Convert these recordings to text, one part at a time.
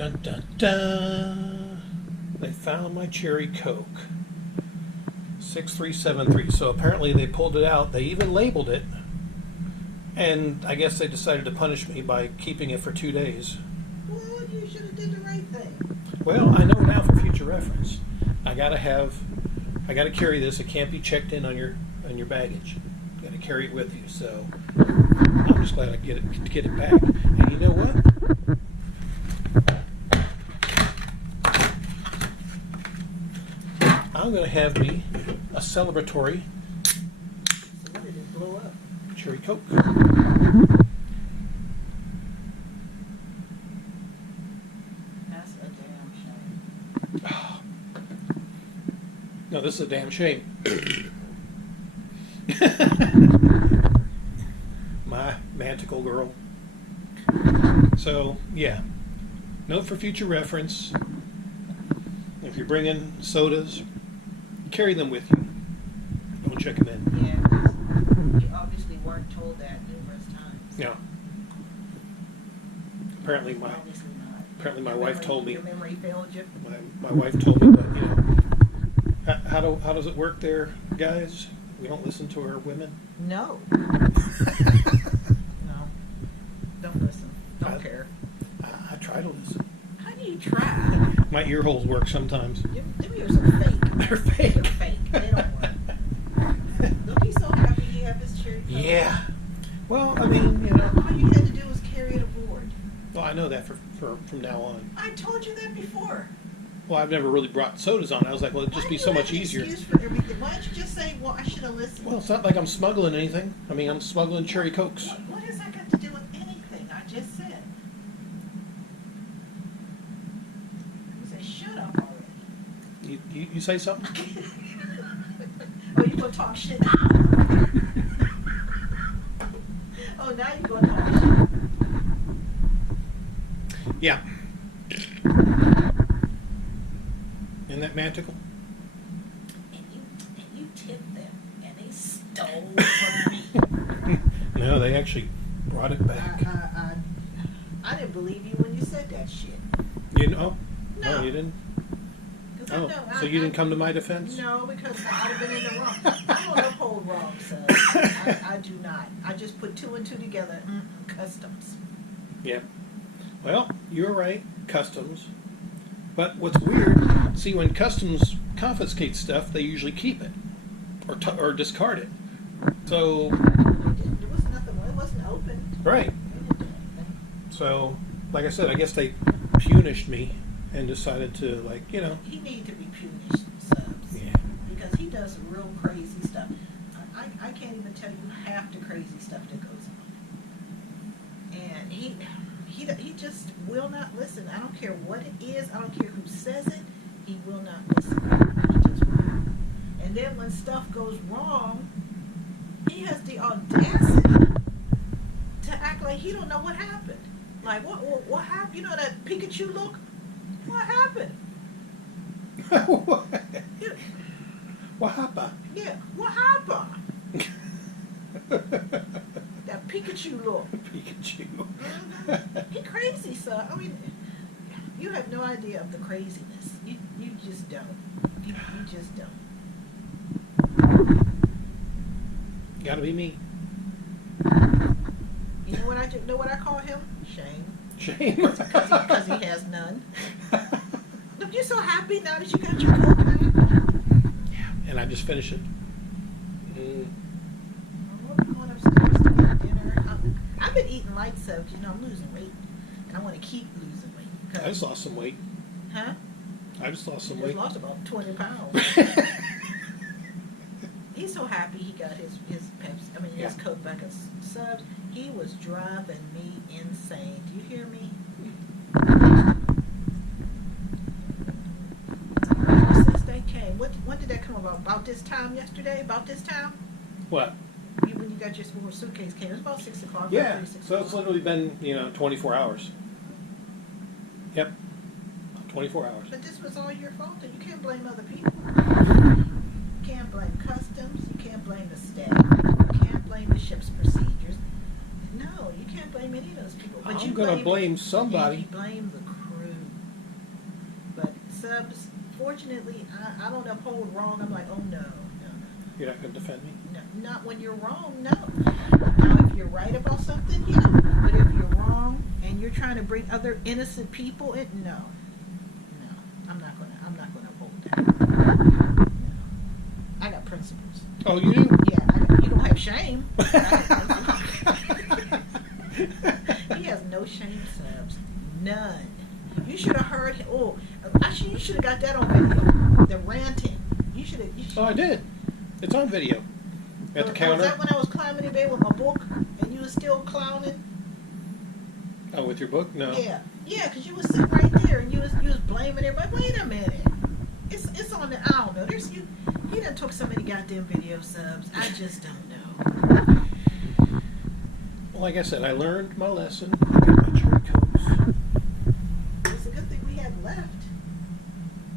Dun dun dun. They found my cherry Coke. 6373. So apparently they pulled it out. They even labeled it. And I guess they decided to punish me by keeping it for 2 days. Well, you should have did the right thing. Well, I know now for future reference. I gotta carry this. It can't be checked in on your baggage. You gotta carry it with you. So I'm just glad I get it back. And you know what? I'm gonna have me a celebratory So what did it blow up? cherry Coke. That's a damn shame. No, this is a damn shame. My manticle girl. So, yeah. Note for future reference. If you're bringing sodas, carry them with you. Don't check them in. Yeah, 'cause you obviously weren't told that numerous times. Yeah. Apparently my Your wife memory- told me. Your memory failed you. My wife told me, but you know, how does it work there, guys? We don't listen to our women. No. No. Don't listen. Don't care. I try to listen. How do you try? My ear holes work sometimes. Them ears are fake. They're fake. They're fake. They don't work. Look, he's so happy he have his cherry Coke. Yeah. Well, I mean, you know. All you had to do was carry it aboard. Well, I know that from now on. I told you that before. Well, I've never really brought sodas on. I was like, well, it'd just Why be do so you much have an easier. excuse for everything? Why don't you just say, well, I should have listened? Well, it's not like I'm smuggling anything. I mean, I'm smuggling cherry Cokes. What has that got to do with anything I just said? You say, shut up already. You say something? Oh, you gonna talk shit now? Oh, now you gonna talk shit. Yeah. In that manticle? And you tipped them, and they stole from me. No, they actually brought it back. I didn't believe you when you said that shit. You know? No. No, you didn't? 'Cause Oh, so you didn't come to my defense? No, because I'd have been in the wrong. I don't uphold wrong, so I do not. I just put two and two together. Customs. Yeah. Well, you're right. Customs. But what's weird, see, when customs confiscate stuff, they usually keep it or discard it. So, There was nothing. It wasn't open. right. They didn't do anything. So, like I said, I guess they punished me and decided to, like, you know. He needed to be punished, subs. Yeah. Because he does some real crazy stuff. I can't even tell you half the crazy stuff that goes on. And he just will not listen. I don't care what it is. I don't care who says it. He will not listen. He just won't. And then when stuff goes wrong, he has the audacity to act like he don't know what happened. Like, what happened? You know that Pikachu look? What happened? What? You- What happened? Yeah, what happened? That Pikachu look. Pikachu. He crazy, son. I mean, you have no idea of the craziness. You just don't. You just don't. Gotta be me. You know what know what I call him? Shame. Shame. Because he has none. Look, you're so happy now that you got your Coke back. And I just finished it. I'm going upstairs to get dinner. I've been eating light subs. You know, I'm losing weight. And I want to keep losing weight. I just lost some weight. Huh? I just lost some He weight. lost about 20 pounds. He's so happy he got his Pepsi, his Yeah. Coke back as subs. He was driving me insane. Do you hear me? Since they came, when did that come about? About this time yesterday? About this time? What? When you got your suitcase came, it was about 6 o'clock. Yeah. 5:30, 6 So it's o'clock. literally been, 24 hours. Yep. 24 hours. But this was all your fault, and you can't blame other people. You can't blame customs. You can't blame the staff. You can't blame the ship's procedures. No, you can't blame any of those people. But I'm you gonna blame somebody. You blame the crew. subs, fortunately, I don't uphold wrong. I'm like, oh no, no, no. You're not going to defend me? No, not when you're wrong, no. Now, if you're right about something, yeah. But if you're wrong and you're trying to bring other innocent people in, no, no, I'm not gonna uphold that. No. I got principles. Oh, you do? Yeah, you don't have shame. He has no shame, subs, none. You should have heard. Oh, actually, you should have got that on video. The ranting. You should have. Oh, I did. It's on video. At the counter. Was that when I was climbing in bed with my book and you was still clowning? Oh, with your book? No. Yeah, yeah, because you was sitting right there and you was blaming everybody. Wait a minute, it's on the. I don't know. He done took so many goddamn video subs. I just don't know. Well, like I said, I learned my lesson. I got my cherry coats. It's a good thing we had left,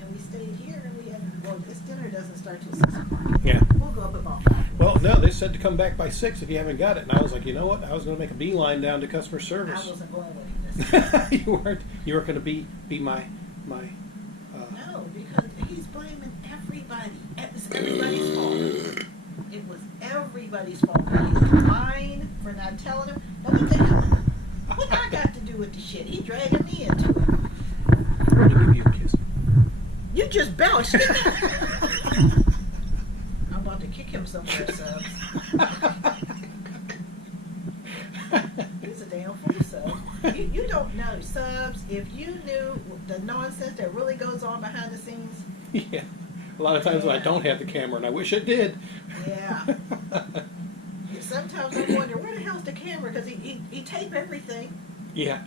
and we stayed here. And we had. Well, this dinner doesn't start till 6 o'clock. Yeah. We'll go up about 5. Well, no, they said to come back by 6 if you haven't got it. And I was like, you know what? I was going to make a beeline down to customer service. I wasn't going with him this time. You weren't. You were going to be my. No, because he's blaming everybody. It's everybody's fault. It was everybody's fault. He's lying for not telling him. Now what the hell? What I got to do with the shit? He dragging me into it. I'm going to give you a kiss. You just belched. I'm about to kick him somewhere, subs. He's a damn fool, subs. You don't know, subs. If you knew the nonsense that really goes on behind the scenes. Yeah. A lot of times when I don't have the camera, and I wish I did. Yeah. Sometimes I wonder, where the hell's the camera? Because he taped everything. Yeah.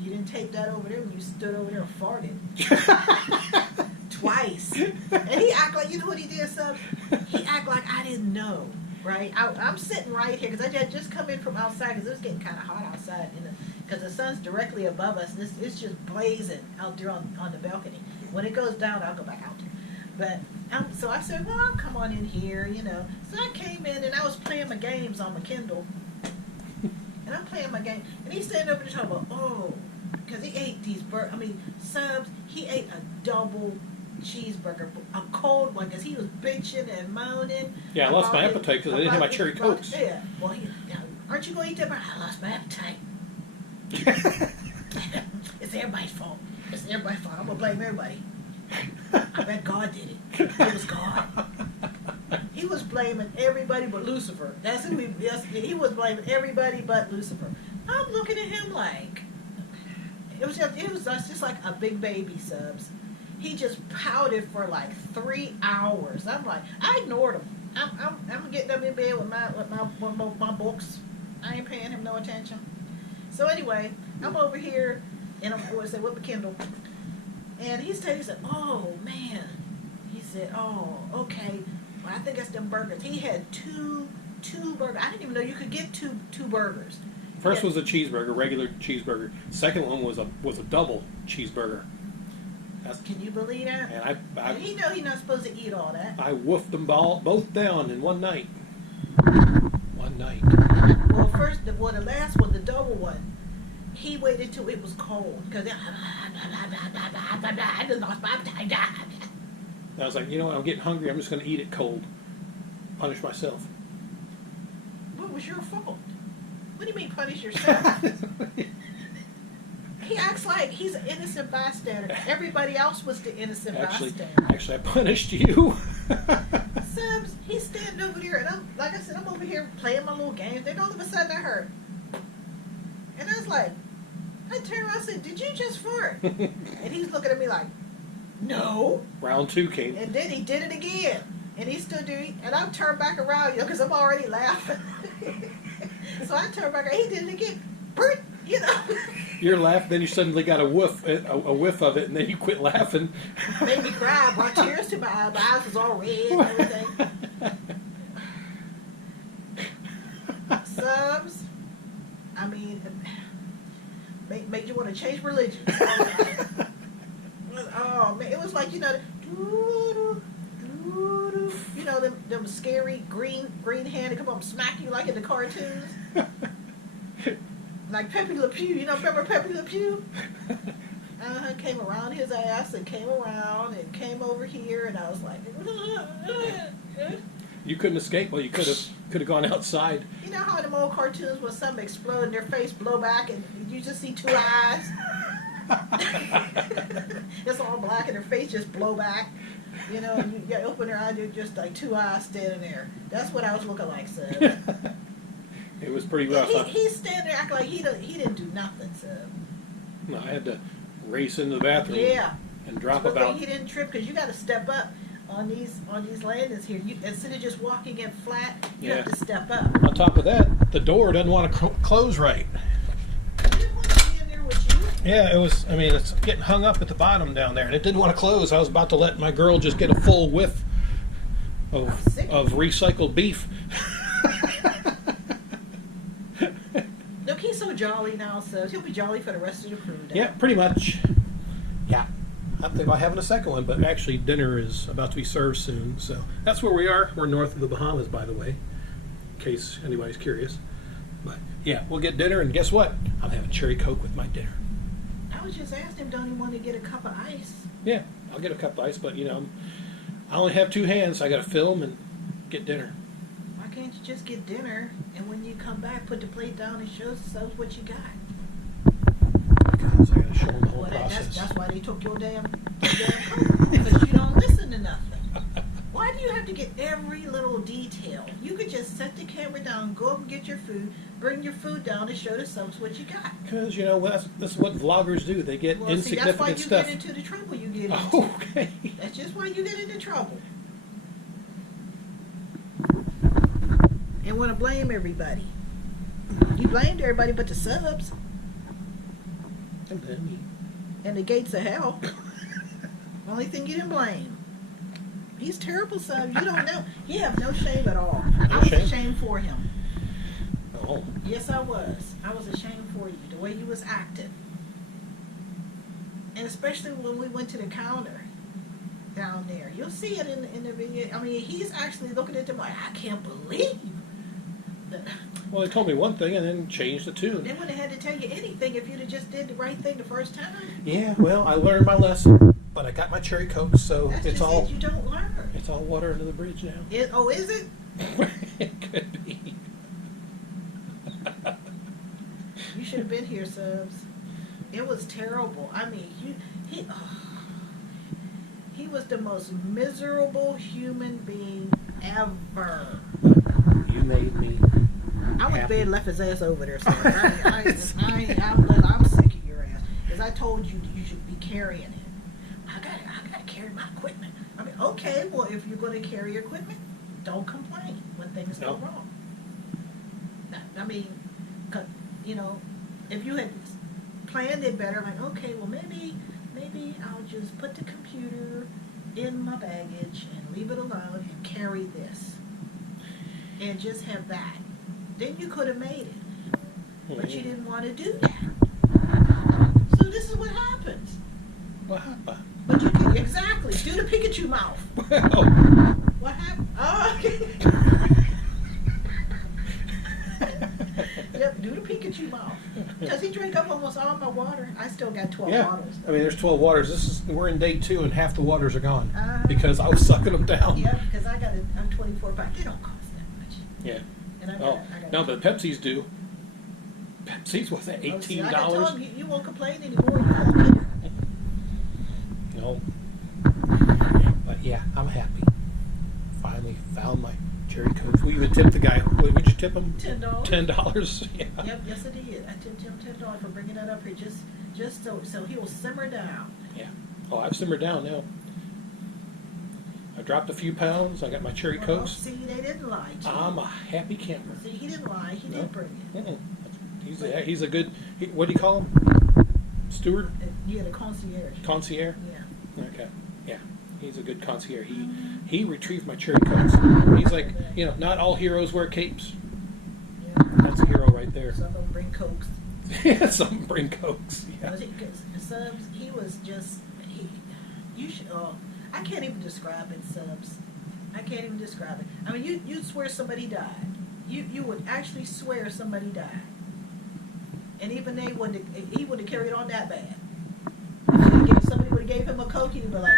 You didn't tape that over there when you stood over there and farted. Twice. And he act like, you know what he did, sub? He act like I didn't know, right? I'm sitting right here because I had just come in from outside because it was getting kind of hot outside because the sun's directly above us. And it's just blazing out there on the balcony. When it goes down, I'll go back out. But so I said, well, I'll come on in here, you know. So I came in and I was playing my games on my Kindle. And I'm playing my game. And he's standing over the talking about, oh, because he ate these subs. He ate a double cheeseburger, a cold one, because he was bitching and moaning. Yeah, I lost my appetite because I didn't have my cherry cokes. Yeah. Well, aren't you going to eat that burger? I lost my appetite. It's everybody's fault. It's everybody's fault. I'm going to blame everybody. I bet God did it. It was God. He was blaming everybody but Lucifer. That's who he was blaming everybody but Lucifer. I'm looking at him like it was just like a big baby, subs. He just pouted for like 3 hours. I'm like, I ignored him. I'm getting up in bed with my books. I ain't paying him no attention. So anyway, I'm over here and I'm with my Kindle. And he said, oh man. He said, oh, okay. Well, I think that's them burgers. He had two burgers. I didn't even know you could get two burgers. First was a cheeseburger, regular cheeseburger. Second one was a double cheeseburger. Can you believe that? And he know he's not supposed to eat all that. I woofed them both down in one night. One night. Well, the last one, the double one, he waited till it was cold because I just lost my appetite. I was like, you know what? I'm getting hungry. I'm just going to eat it cold. Punish myself. What was your fault? What do you mean punish yourself? He acts like he's an innocent bystander. Everybody else was the innocent bystander. Actually, I punished you. Subs, he's standing over there, and like I said, I'm over here playing my little game. Then all of a sudden I heard, and I was like, I turned around and said, "Did you just fart?" And he's looking at me like, "No." Round 2 came. And then he did it again, and he stood there, and I turned back around, because I'm already laughing. So I turned back, and he did it again. Bert, you know. You're laughing, then you suddenly got a whiff of it, and then you quit laughing. Made me cry, brought tears to my eyes. My eyes was all red and everything. Subs, I mean, made you want to change religions. Oh man, it was like, you know, them scary green hand to come up and smack you like in the cartoons. Like Pepe Le Pew, remember Pepe Le Pew? Came around his ass and came around and came over here, and I was like, You couldn't escape. Well, you could have gone outside. you know how in them old cartoons when something explode and their face blow back and you just see two eyes? It's all black and their face just blow back. You know, and you open their eyes, they're just like two eyes standing there. That's what I was looking like, Sub. It was pretty rough. Huh? He's standing there acting like he didn't do nothing, Sub. No, I had to race into the bathroom. Yeah. And drop But about. he didn't trip because you got to step up on these landings here. You, instead of just walking in flat, you have to step up. On top of that, the door doesn't want to close right. You didn't want to be in there with you. Yeah, it was. I mean, it's getting hung up at the bottom down there, and it didn't want to close. I was about to let my girl just get a full whiff of recycled beef. Look, he's so jolly now, so he'll be jolly for the rest of the crew. Yeah, pretty much. Yeah. I'm thinking about having a second one, but actually dinner is about to be served soon. So that's where we are. We're north of the Bahamas, by the way, in case anybody's curious. But yeah, we'll get dinner, and guess what? I'm having cherry Coke with my dinner. I was just asking him, don't he want to get a cup of ice? Yeah, I'll get a cup of ice, but you know, I only have 2 hands. So I got to film and get dinner. Why can't you just get dinner, and when you come back, put the plate down and show us what you got? Because I got to show them the whole Well, process. that's why they took your damn coat, because you don't listen to nothing. Why do you have to get every little detail? You could just set the camera down, go up and get your food, bring your food down, and show the subs what you got. Because you know that's what vloggers do. They get insignificant that's why you stuff. get into the trouble you get into. Oh, okay. That's just why you get into trouble. And want to blame everybody. You blamed everybody but the subs And then and the gates of hell. Only thing you didn't blame. He's terrible, sub. You don't know. He have no shame at all. I was ashamed for him. oh, Yes, I was. I was ashamed for you, the way you was acting. And especially when we went to the counter down there. You'll see it in the video. I mean, he's actually looking at them like, I can't believe that. well, they told me one thing and then changed the tune. They wouldn't have had to tell you anything if you'd have just did the right thing the first time. Yeah, well, I learned my lesson, but I got my cherry Coke, so That's it's just all it. You don't learn. it's all water under the bridge now. Oh, is it? It could be. You should have been here, subs. It was terrible. I mean, he was the most miserable human being ever. You made me. I went to happy. bed and left his ass over there. So I'm sick of your ass. Because I told you you should be carrying it. I gotta carry my equipment. I mean, okay, well, if you're going to carry your equipment, don't complain when things go wrong. I mean, you know, if you had planned it better, like, okay, well, maybe I'll just put the computer in my baggage and leave it alone and carry this. And just have that. Then you could have made it. But you didn't want to do that. So this is what happens. What happened? But you can, exactly, do the Pikachu mouth. Well, What happened? Oh, okay. Yep, do the Pikachu mouth. Because he drank up almost all my water. I still got 12 yeah. bottles. I mean, there's 12 waters. We're in day 2, and half the waters are gone Uh-huh. because I was sucking them down. Yep, because I'm 24 pack. They don't cost that much. Yeah. And I Oh, got no, but Pepsi's do. Pepsi's was at Oh, see, $18. I told him, you won't complain anymore. You won't care. No. But yeah, I'm happy. Finally found my cherry Coke. We even tipped the guy. What would you tip him? $10. $10. Yeah. Yep, yes I did. I tipped him $10 for bringing that up here, just so he will simmer down. Yeah. Oh, I've simmered down now. I dropped a few pounds. I got my cherry Well, Cokes. see, they didn't lie to you. I'm a happy camper. See, he didn't lie. He did bring it. Mm-mm. He's a good. What do you call him? Steward? Yeah, the concierge. Concierge? Yeah. Okay. Yeah. He's a good concierge. He retrieved my cherry Cokes. He's like, you know, not all heroes wear capes. Yeah. That's a hero right there. Some of them bring Cokes. Yeah, some bring Cokes. Yeah. Subs, he was just, you should, I can't even describe it, Subs. I can't even describe it. I mean, you'd swear somebody died. You would actually swear somebody died. And even he wouldn't have carried on that bad. Somebody would have gave him a Coke, he'd be like,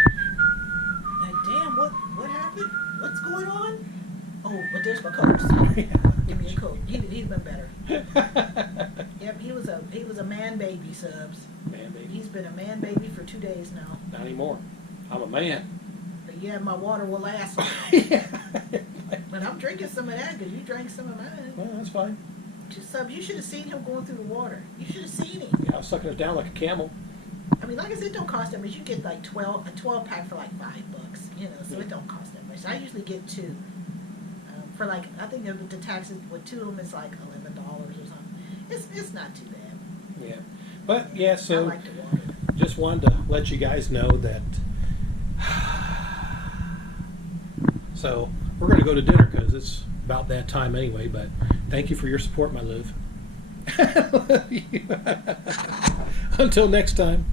damn, what happened? What's going on? Oh, but there's my Cokes. Give me a Coke. He'd have been better. Yep, he was a man baby, Subs. Man baby. He's been a man baby for 2 days now. Not anymore. I'm a man. But yeah, my water will last. Yeah. But I'm drinking some of that because you drank some of mine. Well, that's fine. Subs, you should have seen him going through the water. You should have seen him. Yeah, I was sucking it down like a camel. I mean, like I said, it don't cost that much. You get like a 12 pack for like $5, so it don't cost that much. I usually get 2. For like, I think the taxes with 2 of them is like $11 or something. It's not too bad. Yeah. But, yeah, I so like the water. just wanted to let you guys know that. So, we're going to go to dinner because it's about that time anyway, but thank you for your support, my love. Until next time.